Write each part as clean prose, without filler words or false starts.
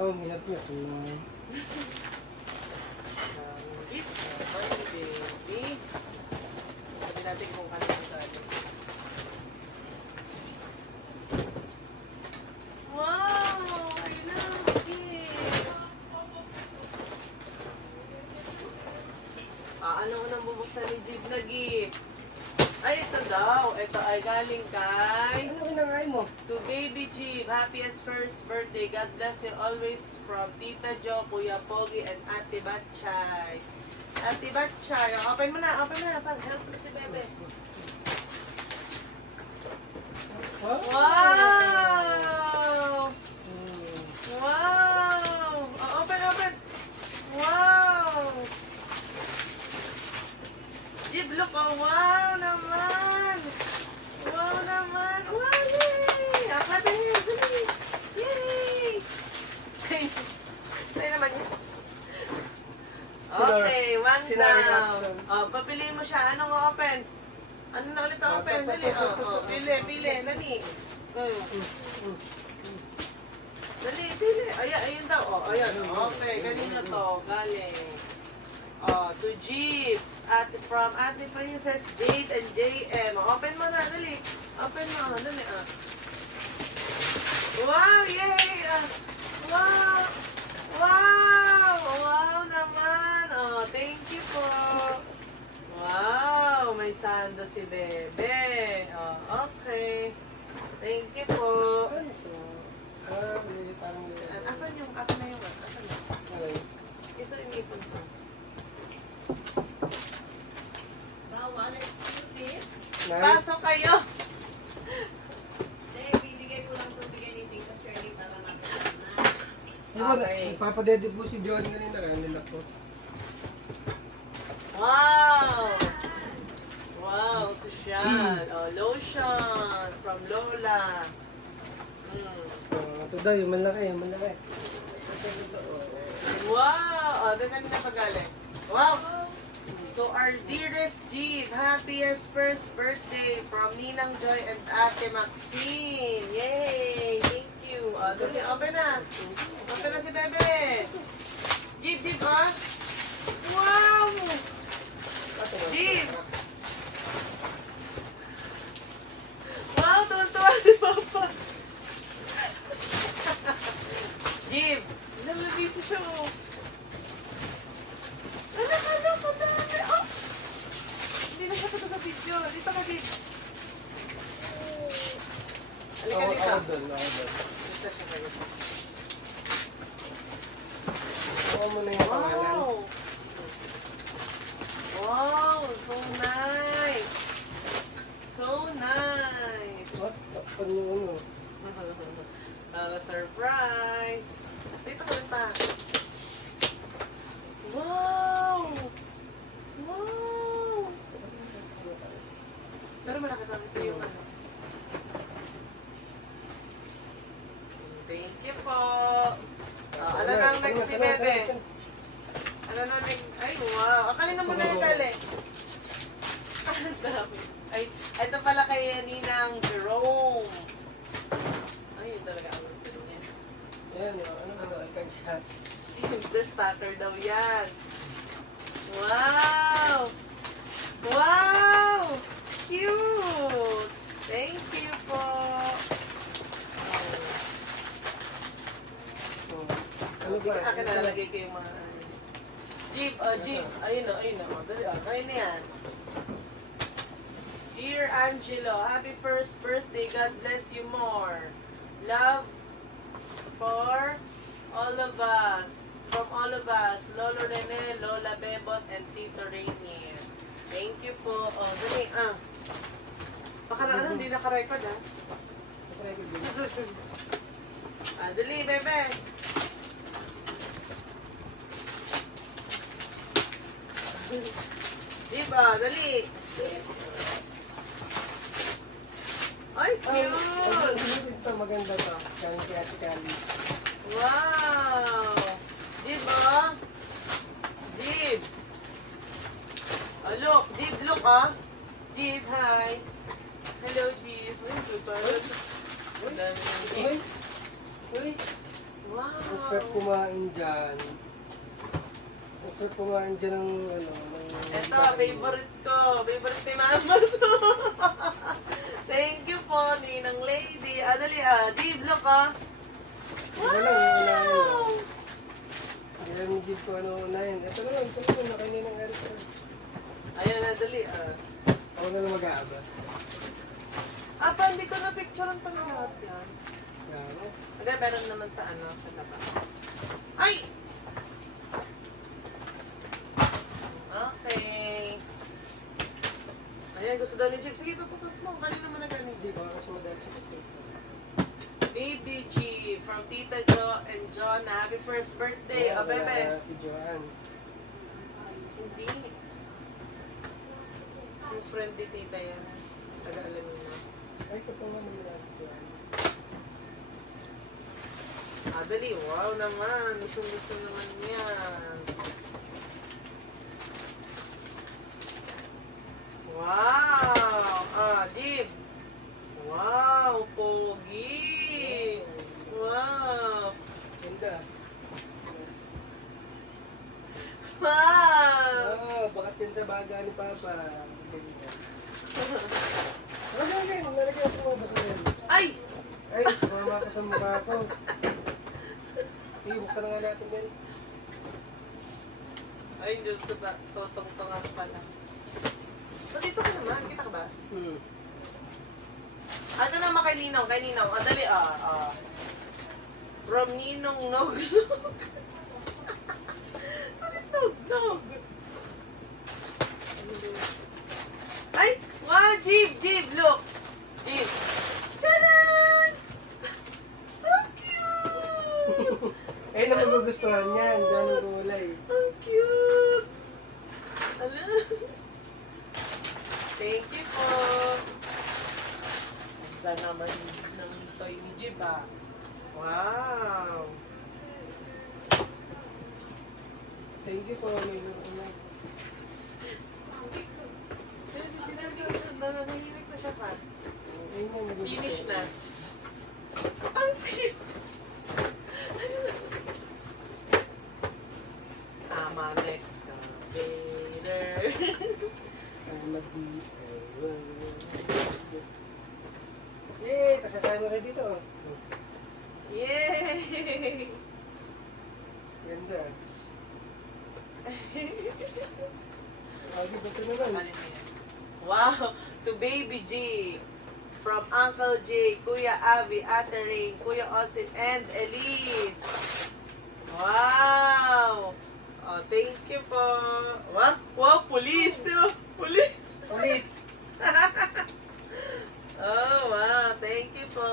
Oh, minat niya. Jeep, baby. Sabi natin kung kanino tayo. Wow! I love this! Ano unang bubuksan ni Jeep na gift? Ay, ito daw. Ito ay galing kay... Ano kinakain mo? To Baby Jeep, happiest first birthday. God bless you always from Tita Jo, Kuya Pogi, and Ate Batchay. Ate Batchay, open mo na. Pag help mo si Bebe. Wow! Wow! Open! Wow! Jeep, look! Oh, wow naman! Wow naman! Wow! Yay! Akata niya! Dali! Yay! Sa'yo naman yun. Okay, one down. Papiliin mo siya. Anong open? Ano na ulit ang open? Dali. Pili. Dali. Dali, pili. Ayun daw. Ayan. Okay, kanina to. Galing. To Jeep. From Ate Princess Jade and JM. Open mo na. Dali. Open mo. Dali. Wow! Yay! Wow! Wow naman! Thank you po. Wow! May sando si Bebe. Okay. Thank you po. Ano ito? Parang... Asan yung akin na yung asan na? Ito yung ipon ko. Bawal, exclusive. Pasok kayo! Bibigay ko lang ito bigay ni Tito Shirley para natin na. Okay. Papadede po si John kanina. Kaya nilak ko. Wow! Wow, social. Lotion from Lola. Ito daw, yung malaki. Wow! Doon namin napagaling. Wow! To our dearest Jeep, happiest first birthday from Ninang Joy and Ate Maxine. Yay! Thank you. Doon open na. Open na si Bebe. Jeep, Wow! Jeep! Wow, tuwan-tuwa si Papa. Jeep! Nalabisi siya mo. Anak, madami. Oh! Hindi na siya sa video. Dito ka, Jeep. Halika dito. Ako doon. Dito siya kayo. Ako mo na yung pangalan. Wow! So nice! So nice! What? Takpan yung Surprise! Dito ka rin pa. Wow! Pero malaki pa ito yung ano. Thank you po! Ano na ang next ni Bebe? Ano na next? Ay, wow! Akalin na muna yung galing. Ang dami. Ay, ito pala kay Ninang Jerome. Ay, yun talaga ang gusto niya. Yan, ano, ikaw siya. The starter daw yan. Wow! Wow! Cute! Thank you po. Ano ba? Akin nalalagay ko yung mga... Jeep, Jeep. Ayun o. Dali, kayo na yan. Dear Angelo, happy first birthday. God bless you more. Love for all of us. From all of us. Lolo Rene, Lola Bebot, and Tito Rainier. Thank you po. Dali, Baka na hindi naka-record, ha? Dali, bebe. Diba, dali. Ay, cute! Ito, maganda to. Galing kay Ate Kali. Wow! Diba? Jib! Look! Jib, look, Jib, hi! Hello, Jib! Ay, good pa. Ang dami ng Jib. Uy! Ang sarap Wow! kumain dyan. Ang sarap kumain dyan ng ano, ng... Ito, favorite ko. Favorite ni Mama to. Thank you po, Ninang Lady. Dali Dib, look Ito na lang, unahin mo. Wow! Hindi lang ni Jeep ko ano unahin. Ito na lang, nakainin ng Eric sir. Ayan na, dali Ako na lang mag-aaba. Pa, hindi ko na-picturean pa ng lahat yan. Yan. Agad, meron naman sa sa baba. Ay! Okay. Ayan, gusto daw ni Jeep. Sige, papapas mo. Kanina naman na ganun. Hindi ba kasi madali siya kasi. Baby G from Tita Jo and John. Happy first birthday. O, bebe. Videoan. Hindi. Yung friend ni Tita yan. Taga-Alamina. Ay, ito pa nga mga videoan. Dali. Wow naman. Gusto naman yan. Wow! Jeep. Wow! Pogi! Wow! Ganda. Yes. Wow! Bakat yan sa baga ni Papa. Ganyan. Nalagyan, nalagyan ko mga basura yan. Ay! Ay, mama ko sa mukha ko. Sige, buksan na nga natin yan. Ay, Diyos ko ba? Totong-tongan pala. Dito ka naman. Kita ka ba? Ano naman kay Ninong? Kay Ninong. Dali From Ninong Nog. Bakit Nog? Ay! Wow! Jeep! Look! Jeep! Tadaan! So cute! Eh, na magugustuhan yan. Ganong kulay. Ang cute! Ala! Thank you po! Ganda naman ng toy ni Jib Wow! Thank you po. May kulay. Kasi si Gina, nanahimik na siya pa. Ayun yan, magugustuhan. Finish na. Ang cute! Tama, next ka. Later. Yay! Tasasama ka dito. Yay! Ganda. Lagi ba ito naman? Wow! To Baby G. From Uncle J, Kuya Avi, Ate Rain, Kuya Austin, and Elise. Wow! Thank you po. Wow, police! Di ba? Police! Ulit! Oh, wow. Thank you po.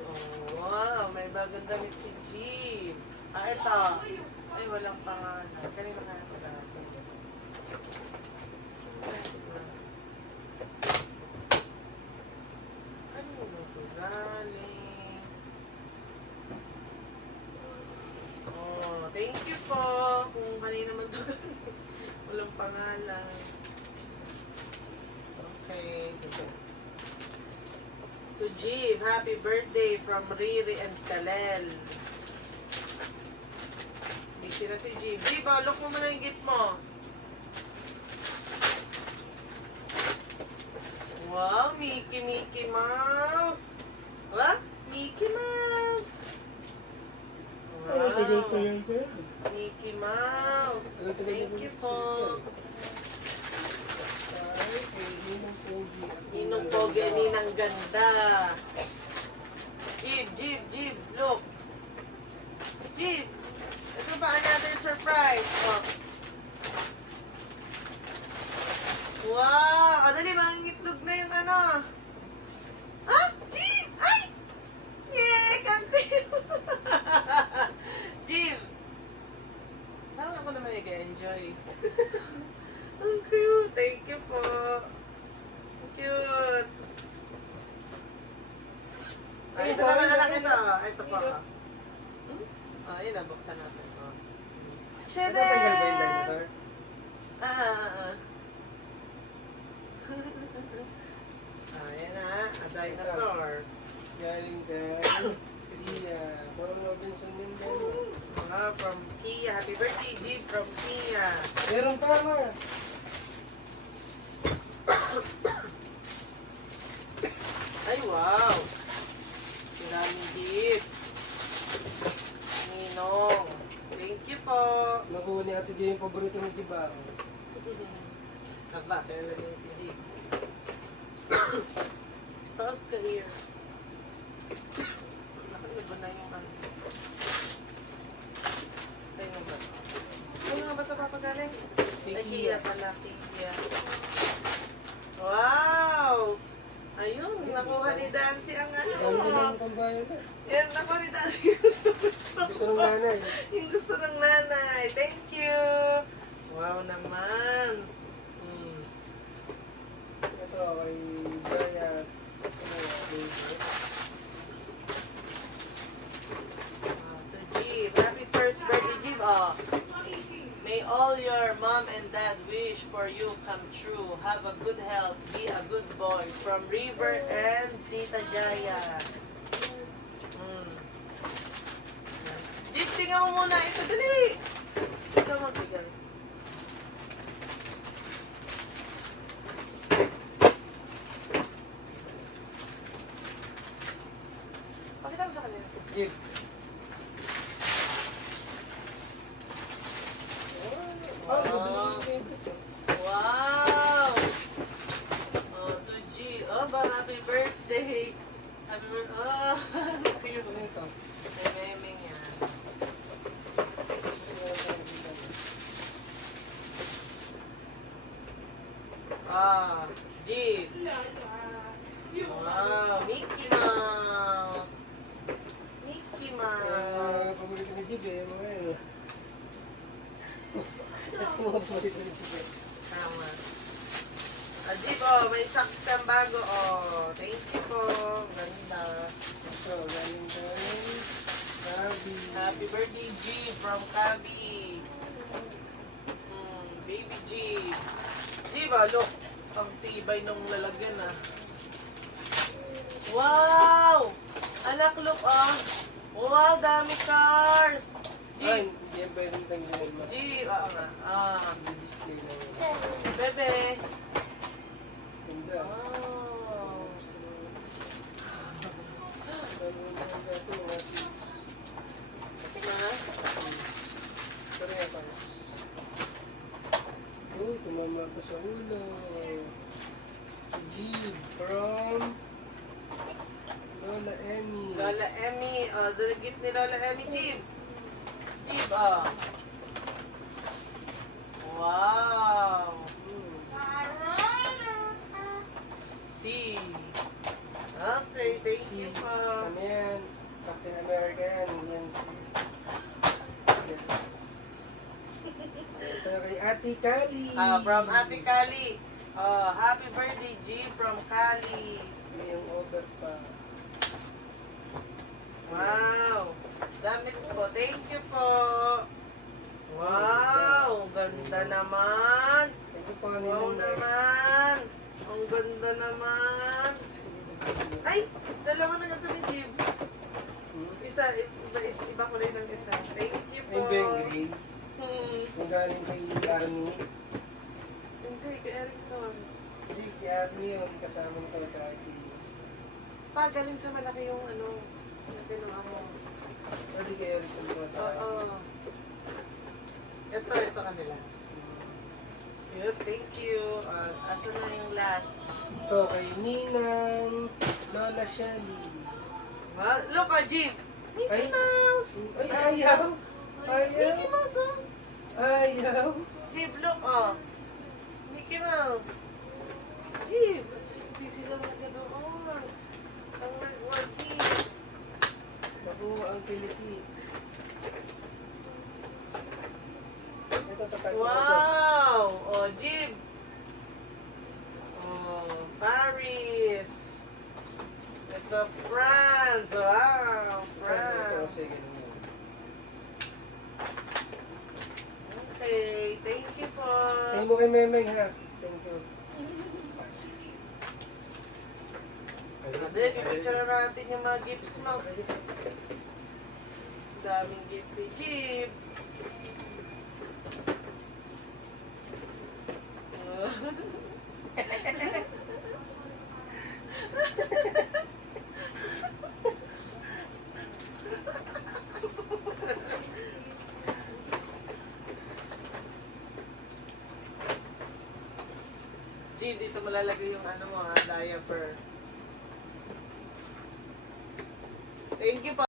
Oh, wow. May bagong damit si Jeep. Ito. Ay, walang pangalan. Kanina nga ako dati. Ano ba ito galing? Oh, thank you po. Kung kanina man ito galing. Walang pangalan. Okay. To Jeep, happy birthday from Riri and Kalel. Busy na si Jeep. Jeep, look mo muna yung gift mo. Wow, Mickey Mouse. What? Mickey Mouse. Wow. Mickey Mouse. Thank you po. Ninong Pogi, Ninang Ganda. Jeep, look. Jeep. Ito pa another surprise. Oh. Wow! Dali, mangingitlog na yung ano. Jeep! Ay! Yay! Kantin! Jeep! Parang ako naman nag-enjoy. Ang cute! Thank you po. Ang cute. Ay, ito naman anak ito. Ito po. Ayun, nabuksan natin. Ano tanggal ba yung Shedder! dinosaur? Ayan na, a dinosaur. Galing kay Sia. Parang Robinson din din. From Kia. Happy birthday, Jeep from Kia. Meron pa, Mar. Ay, wow. Maraming Jeep. Ninong. Thank you po. Nakuha ni Ate Joy yung paborito ni Kibaro. Naba, kaya na din si Jeep. Tapos ka here. Nakaliba na yung ano. Ay, nga ba? Ay, nga ba ito papagaling? Kay Ay, Kia. Kia pala, Kia. Wow! Ayun, nakuha ni Dancy ang Dami ano. din ang tambayan na. Yan, nakuha ni Dancy yung gusto ko. Gusto ng nanay. Yung gusto ng nanay. Thank you! Wow naman. Ito kay Jaya. To Jeep. Happy first birthday, Jeep. Oh. May all your mom and dad wish for you come true. Have a good health. Be a good boy. From River and Tita Jaya. Jeep, tingnan mo muna ito. Dali! Ikaw magbigay. Pakita mo sa kanila. Gift. Wow! Wow! Oh, to G. Oh, ba, happy birthday! Happy birthday! Oh, cute. Ano ito? May memeng yan. Ah, G. Wow, Mickey Mouse. Mickey Mouse. Paborito ni Jib eh. Mga yun. Ito mga paborito ni Jib eh. Tama. Jeep, oh, may socks kang bago, oh. Thank you po. Ganda. Ito, galing galing. Gabi. Happy birthday, Jeep, from Kabi. Baby Jeep. Jeep, ah, look. Ang tibay nung lalagyan, ah. Wow! Anak, look, ah. Wow, dami cars. Ay, Jeep. hindi yan pwedeng tanggalin mo. Jeep, ah, nga. Ah, Display lang yun. bebe. Ganda. Wow. Dami mo na ito, mga kids. Na? Pero yan, tapos. Uy, tumama ko sa ulo. Jeep from Lola Emmy. Lola Emmy. Oh, the gift ni Lola Emmy, Jeep. Jeep, ah. Wow. See. Okay, thank you po. Ano yan? Captain America yan. Yan si... Yes. Ito kay Ate Kali. From Ate Kali. Oh, happy birthday, Jeep, from Kali. May yung over pa. Wow. Damit po. Thank you po. Wow. Ganda naman. Ito pa Wow nilang naman. Ang ganda naman. Ay, dalawa na ganda ni Jeep. Isa, iba ko rin ng isa. Thank you Ay, po. Ben Gray. Hmm. Yung galing kay Army. Hindi, kay Erickson. Hindi, kay Army yun. Kasama nito kay Kaji. Galing sa malaki yung ano, napinuha mo. Hindi kay Erickson ko. Oo. Ito kanila. Good, thank you. Asa na yung last? Ito kay Ninang Lola Shelly. Look, Jeep! Mickey Ay. Mouse! Ay, ayaw! Ayaw! Mickey Mouse, oh! Ayaw! Jeep, look, oh! Mickey Mouse! Jeep! Just busy lang na doon. Ang nag-working. Nakuha ang kiliti. Ito, tatak. Wow! Oh, Jeep! Oh, Paris! Ito, France! Wow! France! Okay, thank you po. Sa'yo mo kay Memeng ha. Thank you. Dali, picture na natin yung mga gifts mo. Daming gifts ni Jeep. Jeep, dito malalagay yung ano mo ha, diaper. Thank you po.